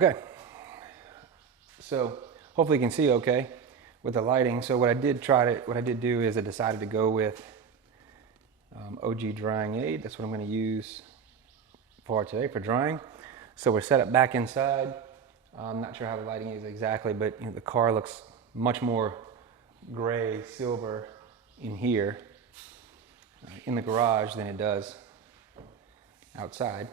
Okay, so hopefully you can see okay with the lighting. So what I did do is I decided to go with OG drying aid. That's what I'm going to use for today for drying. So we're set up back inside. I'm not sure how the lighting is exactly, but the car looks much more gray, silver in here in the garage than it does outside.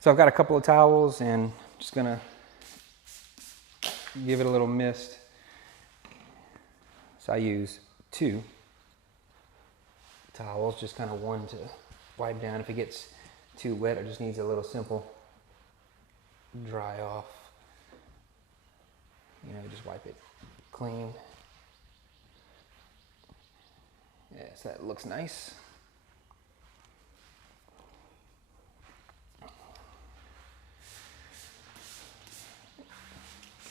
So I've got a couple of towels and just gonna give it a little mist. So I use 2 towels, just kind of one to wipe down. If it gets too wet, it just needs a little simple dry off. Just wipe it clean. Yes, that looks nice.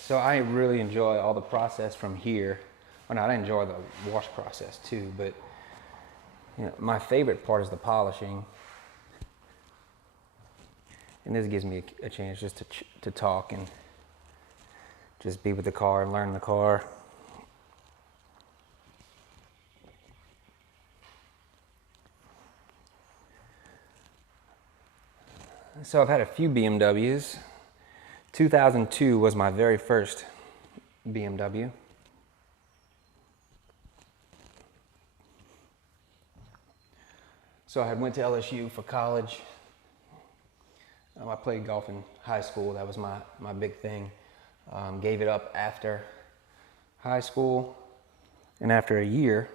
So I really enjoy all the process from here. Well, I enjoy the wash process too, but my favorite part is the polishing. And this gives me a chance just to talk and just be with the car and learn the car. So I've had a few BMWs. 2002 was my very first BMW. So I had went to LSU for college. I played golf in high school. That was my big thing. Gave it up after high school. And after a year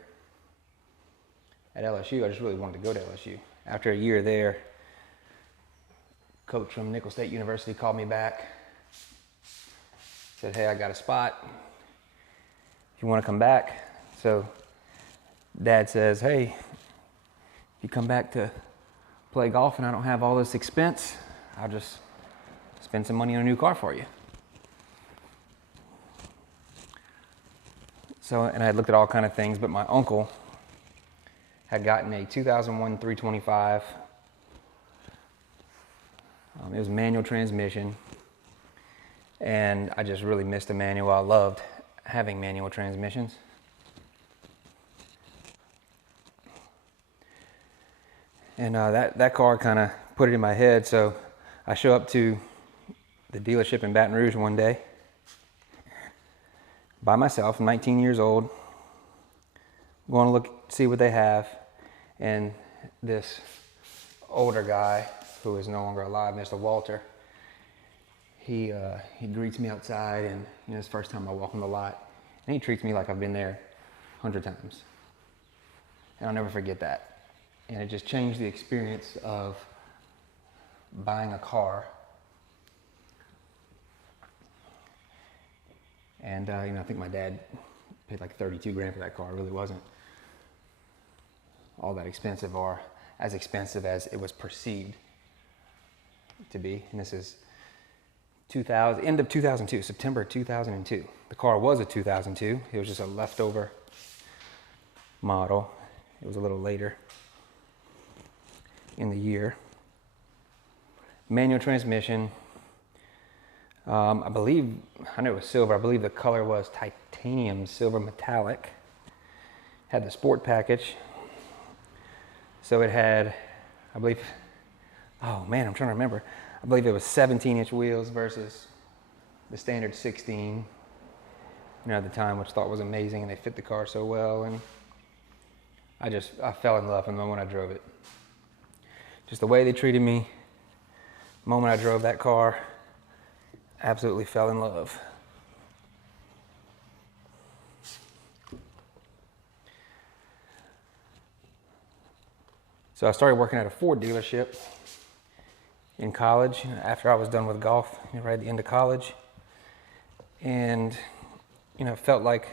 at LSU, I just really wanted to go to LSU. After a year there, coach from Nicholls State University called me back. Said, hey, I got a spot. If you want to come back. So Dad says, hey, if you come back to play golf and I don't have all this expense, I'll just spend some money on a new car for you. So, and I had looked at all kind of things, but my uncle had gotten a 2001 325. It was manual transmission, and I just really missed a manual. I loved having manual transmissions. And that car kind of put it in my head, so I show up to the dealership in Baton Rouge one day by myself. I'm 19 years old, going to look, see what they have, and this older guy who is no longer alive, Mr. Walter, he greets me outside, and it's the first time I walk on the lot, and he treats me like I've been there 100 times, and I'll never forget that. And it just changed the experience of buying a car. And I think my dad paid like 32 grand for that car. It really wasn't all that expensive, or as expensive as it was perceived to be. And this is end of 2002, September 2002. The car was a 2002. It was just a leftover model. It was a little later in the year. Manual transmission. I know it was silver. I believe the color was titanium silver metallic. Had the sport package. So it had, I believe, oh man, I'm trying to remember. I believe it was 17-inch wheels versus the standard 16. At the time, which I thought was amazing, and they fit the car so well. And I fell in love from the moment I drove it. Just the way they treated me, the moment I drove that car, absolutely fell in love. So I started working at a Ford dealership in college after I was done with golf, right at the end of college. And, felt like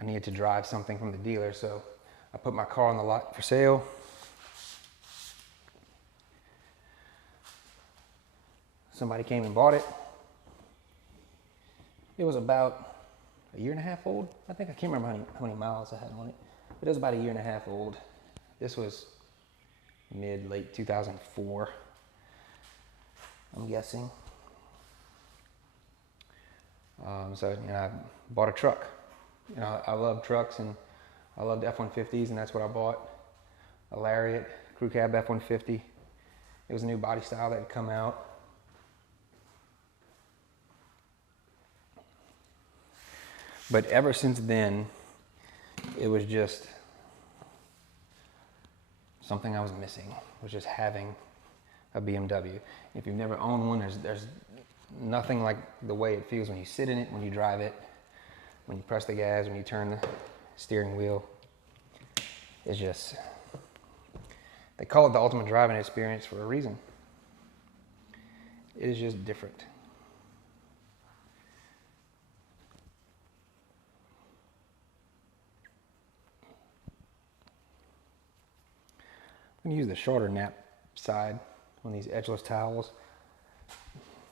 I needed to drive something from the dealer, so I put my car on the lot for sale. Somebody came and bought it. It was about a year and a half old. I can't remember how many miles I had on it, but it was about a year and a half old. This was late 2004. I'm guessing. So, I bought a truck. I love trucks, and I loved F-150s, and that's what I bought. A Lariat Crew Cab F-150. It was a new body style that had come out. But ever since then, it was just something I was missing, was just having a BMW. If you've never owned one, there's nothing like the way it feels when you sit in it, when you drive it, when you press the gas, when you turn the steering wheel. It's just, they call it the ultimate driving experience for a reason. It is just different. I'm going to use the shorter nap side on these edgeless towels,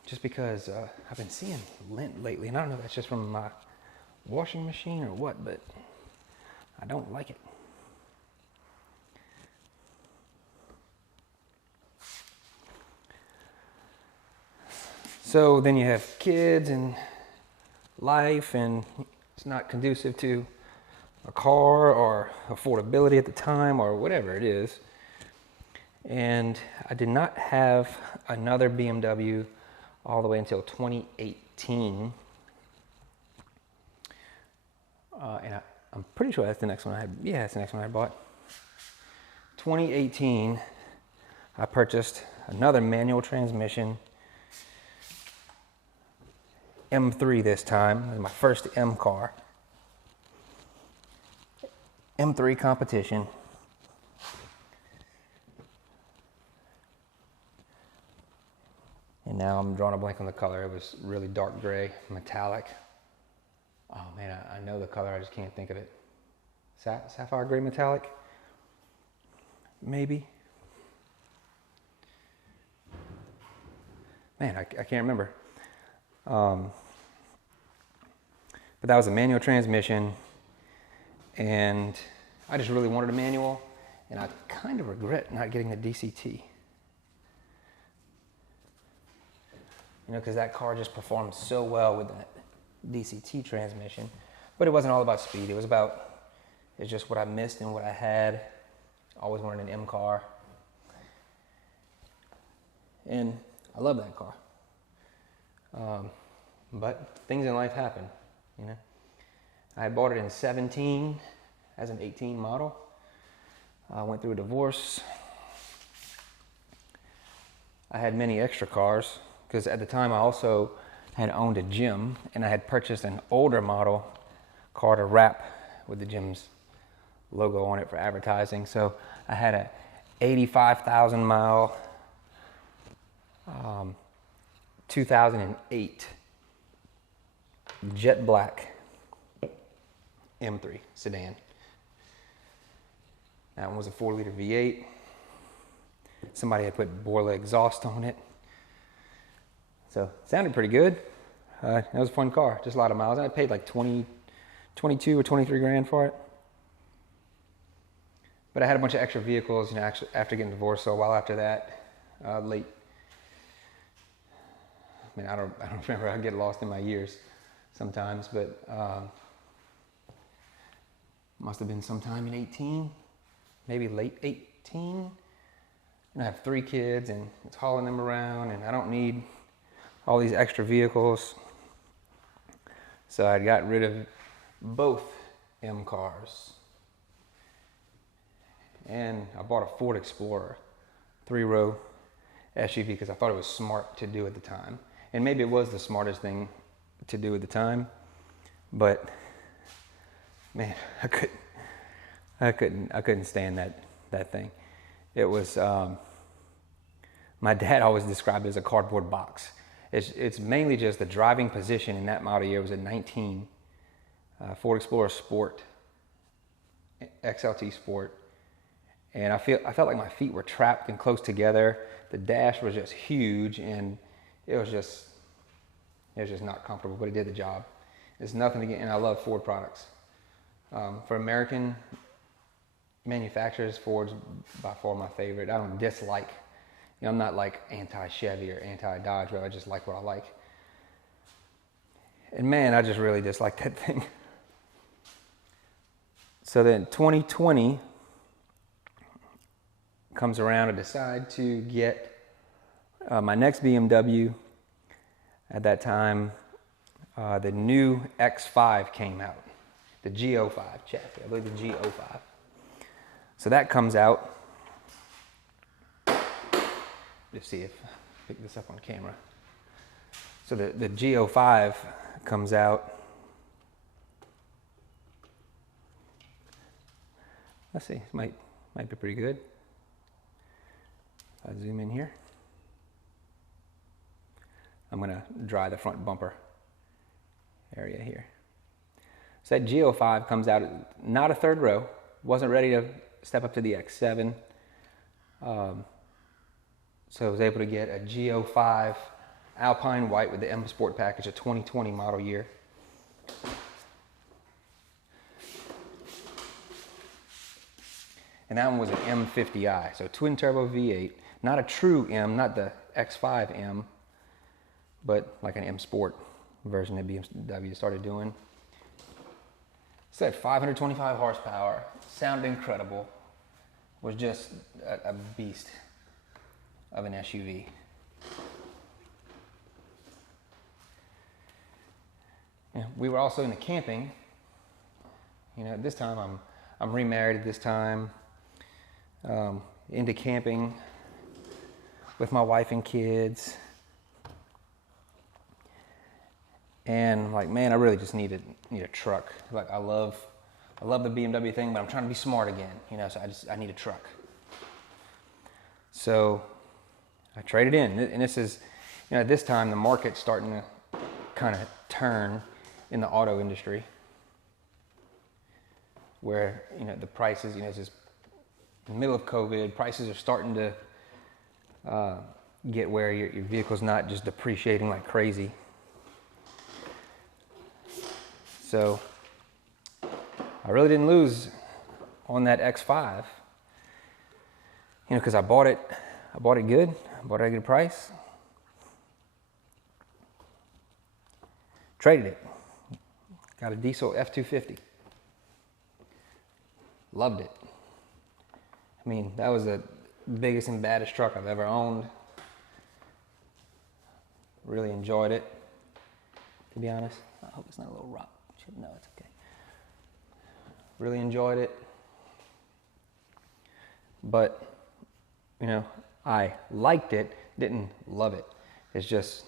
just because I've been seeing lint lately, and I don't know if that's just from my washing machine or what, but I don't like it. So then you have kids and life, and it's not conducive to a car or affordability at the time or whatever it is. And I did not have another BMW all the way until 2018. And I'm pretty sure that's the next one I had. Yeah, that's the next one I bought. 2018, I purchased another manual transmission, M3 this time. It was my first M car. M3 Competition. And now I'm drawing a blank on the color. It was really dark gray, metallic. Oh man, I know the color, I just can't think of it. Sapphire gray metallic? Maybe? Man, I can't remember. But that was a manual transmission, and I just really wanted a manual, and I kind of regret not getting the DCT. Because that car just performed so well with that DCT transmission. But it wasn't all about speed. It's just what I missed and what I had. Always wanted an M car. And I love that car. But things in life happen, I had bought it in 17 as an 18 model. I went through a divorce. I had many extra cars, because at the time I also had owned a gym, and I had purchased an older model car to wrap with the gym's logo on it for advertising. So I had a 85,000 mile 2008 jet black M3 sedan. That one was a 4-liter V8. Somebody had put Borla exhaust on it. So it sounded pretty good. It was a fun car, just a lot of miles. And I paid like 22 or 23 grand for it. But I had a bunch of extra vehicles, actually after getting divorced. So a while after that, late. I don't remember. I get lost in my years sometimes, but must have been sometime in 18, maybe late 18. And I have 3 kids, and it's hauling them around, and I don't need all these extra vehicles. So I got rid of both M cars. And I bought a Ford Explorer 3-row SUV because I thought it was smart to do at the time. And maybe it was the smartest thing to do at the time, but man, I couldn't stand that thing. It was, my dad always described it as a cardboard box. It's mainly just the driving position in that model year. It was a 19 Ford Explorer Sport, XLT Sport. And I felt like my feet were trapped and close together. The dash was just huge, and it was just not comfortable, but it did the job. It's nothing to get, and I love Ford products. For American manufacturers, Ford's by far my favorite. I don't dislike I'm not like anti-Chevy or anti-Dodge, but I just like what I like. And man, I just really dislike that thing. So then 2020 comes around, I decide to get my next BMW. At that time, the new X5 came out, the G05 chassis, I believe the G05. So that comes out. Let's see if I pick this up on camera. So the G05 comes out. Let's see, it might be pretty good. I'll zoom in here. I'm gonna dry the front bumper area here. So that G05 comes out, not a third row, wasn't ready to step up to the X7. So I was able to get a G05 Alpine White with the M Sport package, a 2020 model year. And that one was an M50i, so twin turbo V8, not a true M, not the X5 M, but like an M Sport version that BMW started doing. So it had 525 horsepower, sounded incredible, was just a beast of an SUV. Yeah, we were also into camping. At this time I'm remarried at this time, into camping with my wife and kids. And like, man, I really just need a truck. Like I love the BMW thing, but I'm trying to be smart again, so I need a truck. So I traded in, and this is, at this time the market's starting to kind of turn in the auto industry, where the prices, it's just in the middle of COVID, prices are starting to get where your vehicle's not just depreciating like crazy. So I really didn't lose on that X5, because I bought it good, I bought it at a good price. Traded it, got a diesel F250. Loved it. I mean, that was the biggest and baddest truck I've ever owned. Really enjoyed it, to be honest. I hope it's not a little rock. No, it's okay. Really enjoyed it. But, I liked it, didn't love it. It's just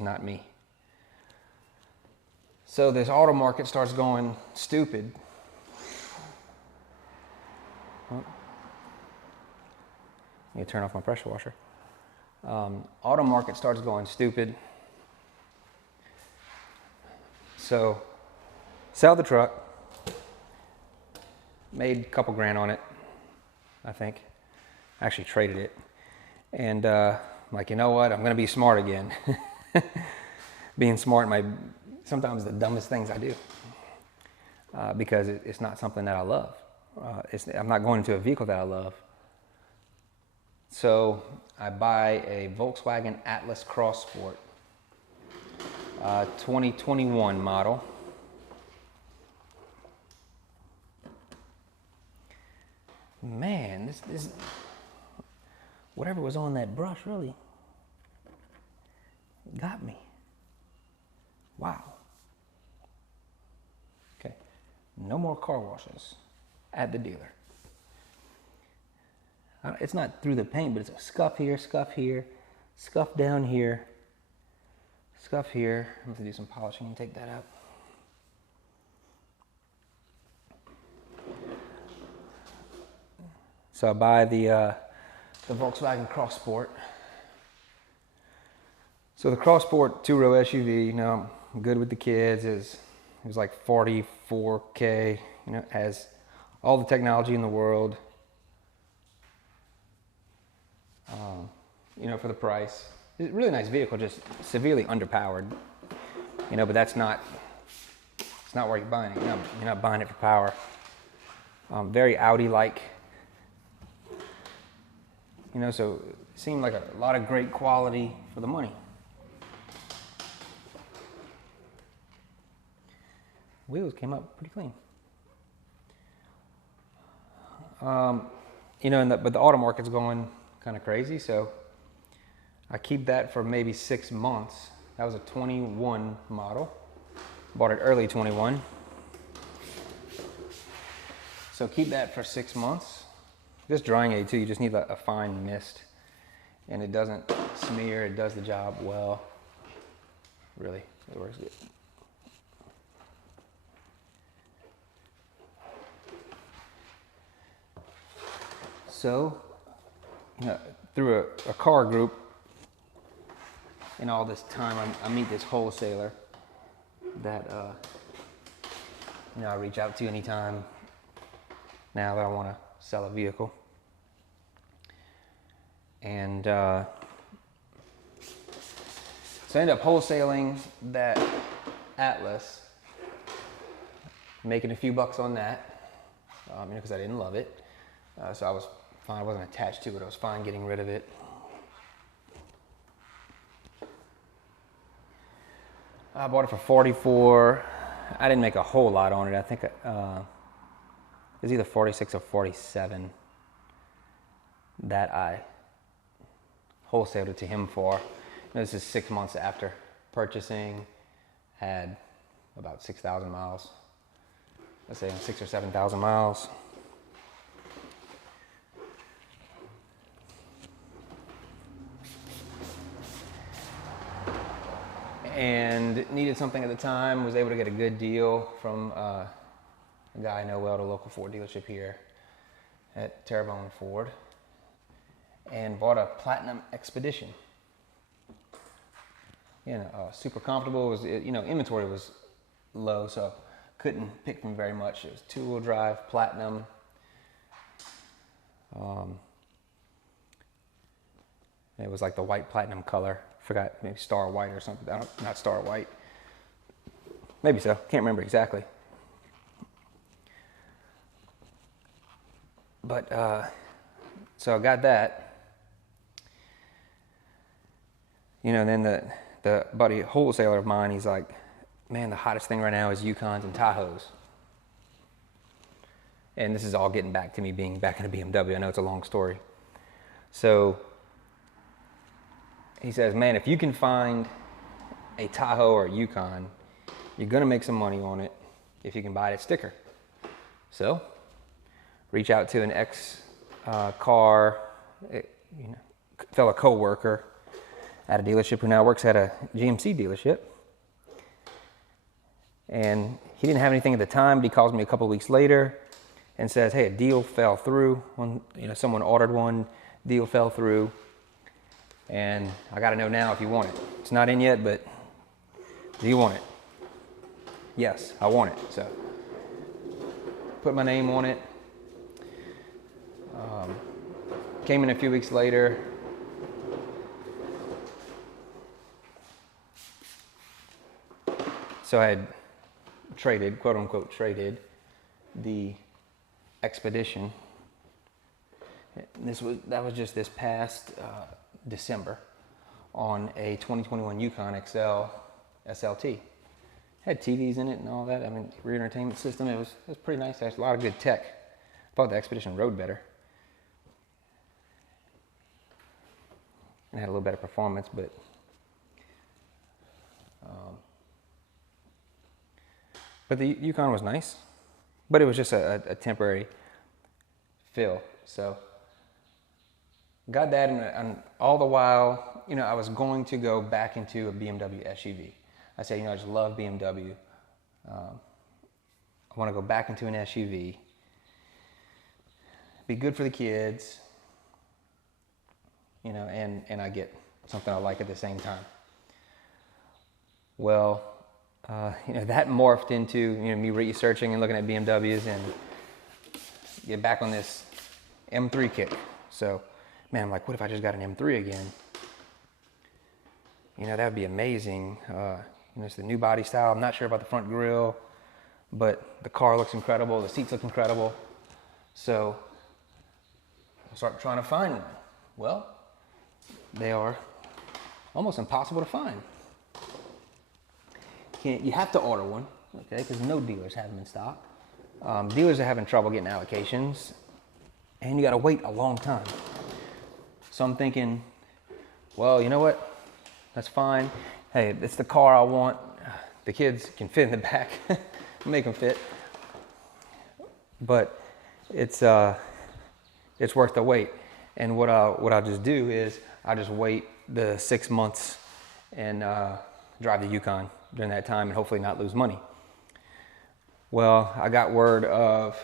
not me. So this auto market starts going stupid. Oh. I need to turn off my pressure washer. Auto market starts going stupid. So sell the truck, made a couple grand on it, I think. Actually traded it. And like, you know what, I'm gonna be smart again. Being smart might sometimes the dumbest things I do, because it's not something that I love. I'm not going into a vehicle that I love. So I buy a Volkswagen Atlas Cross Sport, 2021 model. Man, this whatever was on that brush really got me. Wow. Okay, no more car washes at the dealer. It's not through the paint, but it's a scuff here, scuff down here, scuff here. I'm going to do some polishing and take that out. So I buy the Volkswagen Cross Sport. So the Cross Sport 2-row SUV, I'm good with the kids. It was like $44K, has all the technology in the world. For the price. It's a really nice vehicle, just severely underpowered. But it's not where you're buying it. You're not buying it for power. Very Audi-like. So seemed like a lot of great quality for the money. Wheels came up pretty clean. You know, but the auto market's going kind of crazy, so I keep that for maybe 6 months. That was a 21 model. Bought it early 21. So keep that for 6 months. This drying aid too, you just need a fine mist, and it doesn't smear, it does the job well. Really, it works good. So, you know, through a car group, in all this time, I meet this wholesaler that you know, I reach out to anytime now that I want to sell a vehicle. And so I ended up wholesaling that Atlas, making a few bucks on that, you know, because I didn't love it. So I was fine, I wasn't attached to it, I was fine getting rid of it. I bought it for 44. I didn't make a whole lot on it. I think it was either 46 or 47 that I wholesaled it to him for. You know, this is 6 months after purchasing. Had about 6,000 miles. Let's say 6,000 or 7,000 miles. And needed something at the time, was able to get a good deal from a guy I know well at a local Ford dealership here at Terrebonne Ford, and bought a Platinum Expedition. You know, super comfortable. It was, you know, inventory was low, so couldn't pick from very much. It was 2-wheel drive, Platinum. It was like the white Platinum color. Forgot, maybe Star White or something. Not Star White. Maybe so. Can't remember exactly. But so I got that. You know, and then the buddy wholesaler of mine, he's like, man, the hottest thing right now is Yukons and Tahoes. And this is all getting back to me being back in a BMW. I know it's a long story. So he says, man, if you can find a Tahoe or a Yukon, you're going to make some money on it if you can buy it at sticker. So reach out to an ex-car, you know, fellow co-worker at a dealership who now works at a GMC dealership. And he didn't have anything at the time, but he calls me a couple weeks later and says, hey, a deal fell through. You know, someone ordered one, deal fell through. And I got to know now if you want it. It's not in yet, but do you want it? Yes, I want it. So put my name on it. Came in a few weeks later. So I had traded, quote unquote, traded the Expedition. That was just this past December on a 2021 Yukon XL SLT. Had TVs in it and all that. I mean, rear entertainment system. It was pretty nice. There's a lot of good tech. Thought the Expedition rode better and had a little better performance, but the Yukon was nice, but it was just a temporary fill. So got that, and all the while, you know, I was going to go back into a BMW SUV. I said, you know, I just love BMW. I want to go back into an SUV. Be good for the kids, you know, and I get something I like at the same time. Well, you know, that morphed into, you know, me researching and looking at BMWs and get back on this M3 kick. So, man, I'm like, what if I just got an M3 again? You know, that would be amazing. You know, it's the new body style. I'm not sure about the front grille, but the car looks incredible. The seats look incredible. So I start trying to find one. Well, they are almost impossible to find. You have to order one, okay, because no dealers have them in stock. Dealers are having trouble getting allocations, and you got to wait a long time. So I'm thinking, well, you know what? That's fine. Hey, it's the car I want. The kids can fit in the back. Make them fit. But it's worth the wait. And what I'll just do is I'll just wait the 6 months and drive the Yukon during that time and hopefully not lose money. Well, I got word of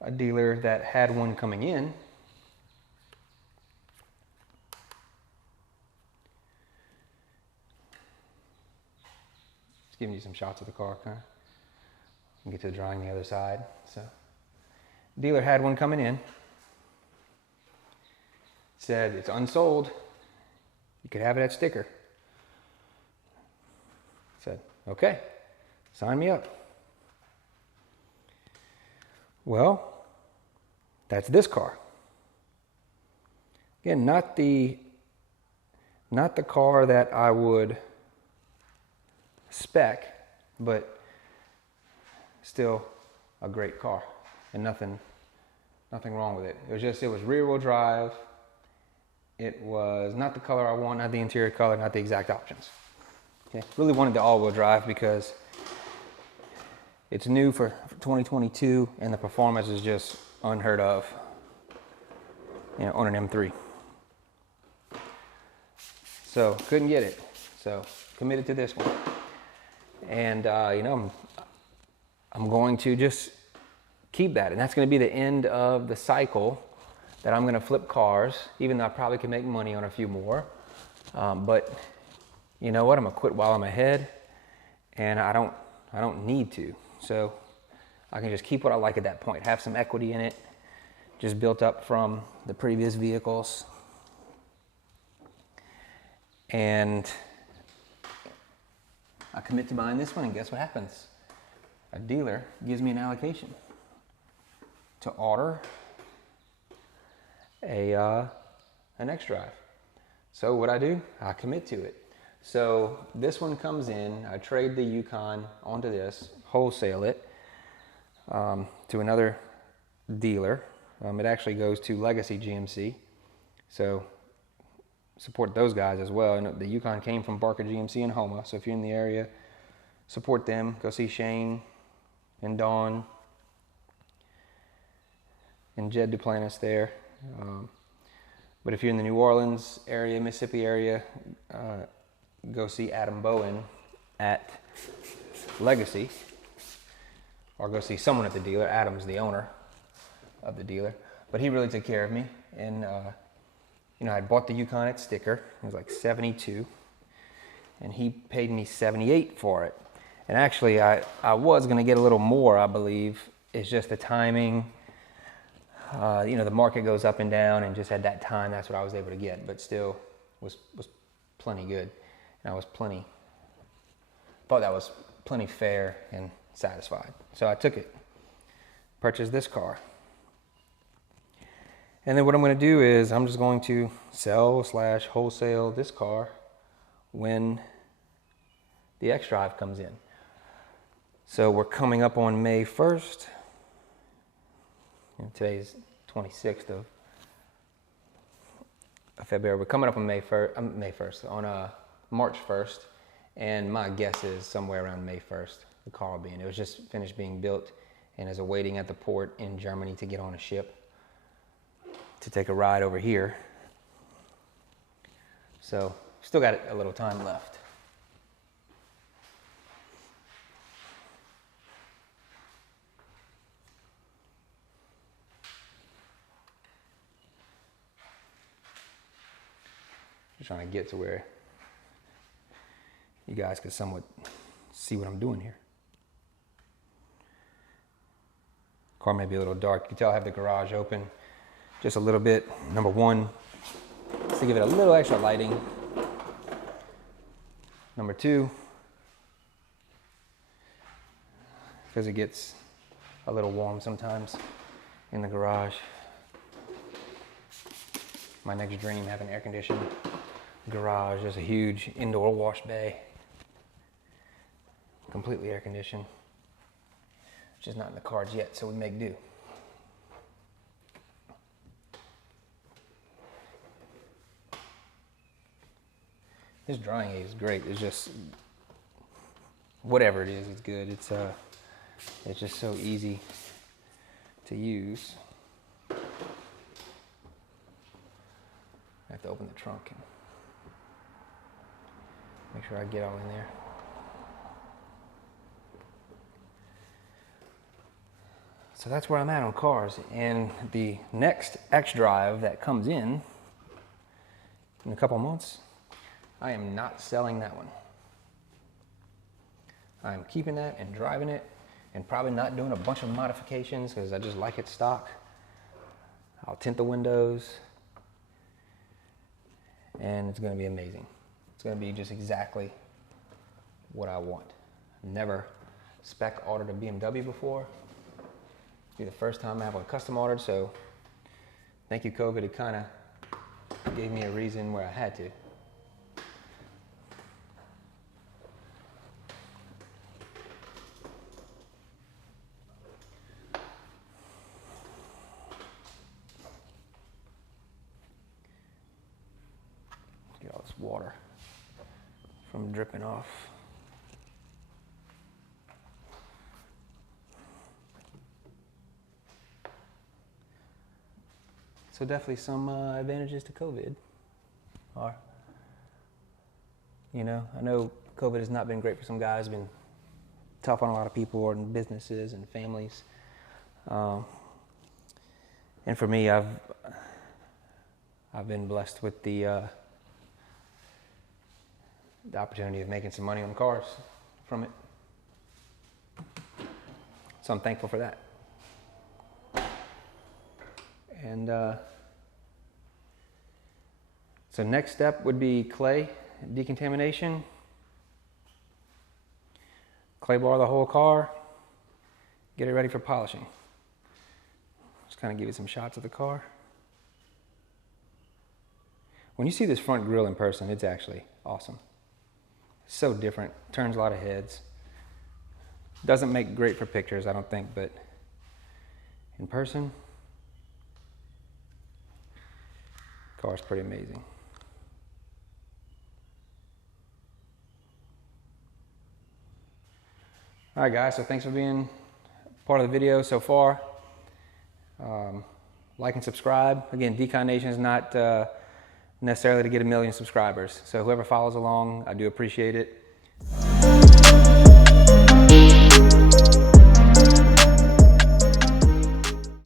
a dealer that had one coming in. Just giving you some shots of the car, kind of. Get to the drawing the other side. So, dealer had one coming in. Said it's unsold. You could have it at sticker. Said, okay, sign me up. Well, that's this car. Again, not the car that I would spec, but still a great car, and nothing wrong with it. It was rear wheel drive. It was not the color I want, not the interior color, not the exact options. Okay, really wanted the all-wheel drive because it's new for 2022, and the performance is just unheard of, you know, on an M3. So couldn't get it. So committed to this one, and you know, I'm going to just keep that, and that's going to be the end of the cycle that I'm going to flip cars, even though I probably can make money on a few more. But you know what? I'm going to quit while I'm ahead, and I don't need to. So I can just keep what I like at that point, have some equity in it, just built up from the previous vehicles. And I commit to buying this one, and guess what happens? A dealer gives me an allocation to order an X-Drive. So what I do, I commit to it. So this one comes in, I trade the Yukon onto this, wholesale it to another dealer. It actually goes to Legacy GMC. So support those guys as well. And the Yukon came from Barker GMC in Houma. So if you're in the area, support them. Go see Shane and Dawn and Jed Duplantis there. But if you're in the New Orleans area, Mississippi area, go see Adam Bowen at Legacy, or go see someone at the dealer. Adam's the owner of the dealer, but he really took care of me. And you know, I bought the Yukon at sticker. It was like $72, and he paid me $78 for it. And actually, I was going to get a little more, I believe. It's just the timing. You know, the market goes up and down, and just at that time, that's what I was able to get. But still, was plenty good, and I was thought that was plenty fair and satisfied. So I took it, purchased this car, and then what I'm going to do is I'm just going to sell/wholesale this car when the X-Drive comes in. So we're coming up on May 1st. Today's 26th of February. We're coming up on May 1st, on March 1st, and my guess is somewhere around May 1st, the car will be in. It was just finished being built and is awaiting at the port in Germany to get on a ship to take a ride over here. So still got a little time left. Trying to get to where you guys can somewhat see what I'm doing here. Car may be a little dark. You can tell I have the garage open just a little bit. Number one, to give it a little extra lighting. Number two, because it gets a little warm sometimes in the garage. my next dream, having air conditioned garage. There's a huge indoor wash bay, completely air conditioned, which is not in the cards yet, so we make do. This drying aid is great. It's just, whatever it is, it's good. It's just so easy to use. I have to open the trunk and make sure I get all in there. So that's where I'm at on cars. And the next X-Drive that comes in a couple months, I am not selling that one. I'm keeping that and driving it and probably not doing a bunch of modifications because I just like it stock. I'll tint the windows and it's going to be amazing. It's going to be just exactly what I want. Never spec ordered a BMW before. It'll be the first time I have one custom ordered, so thank you, COVID. It kind of gave me a reason where I had to. Get all this water from dripping off. So definitely some advantages to COVID are, I know COVID has not been great for some guys, been tough on a lot of people and businesses and families. And for me, I've been blessed with the opportunity of making some money on cars from it. So I'm thankful for that. And so next step would be clay decontamination. Clay bar the whole car, get it ready for polishing. Just kind of give you some shots of the car. When you see this front grille in person, it's actually awesome. It's so different, turns a lot of heads. Doesn't make great for pictures, I don't think, but in person, car's pretty amazing. All right, guys, so thanks for being part of the video so far. Like and subscribe. Again, Decon Nation is not necessarily to get 1 million subscribers. So whoever follows along, I do appreciate it.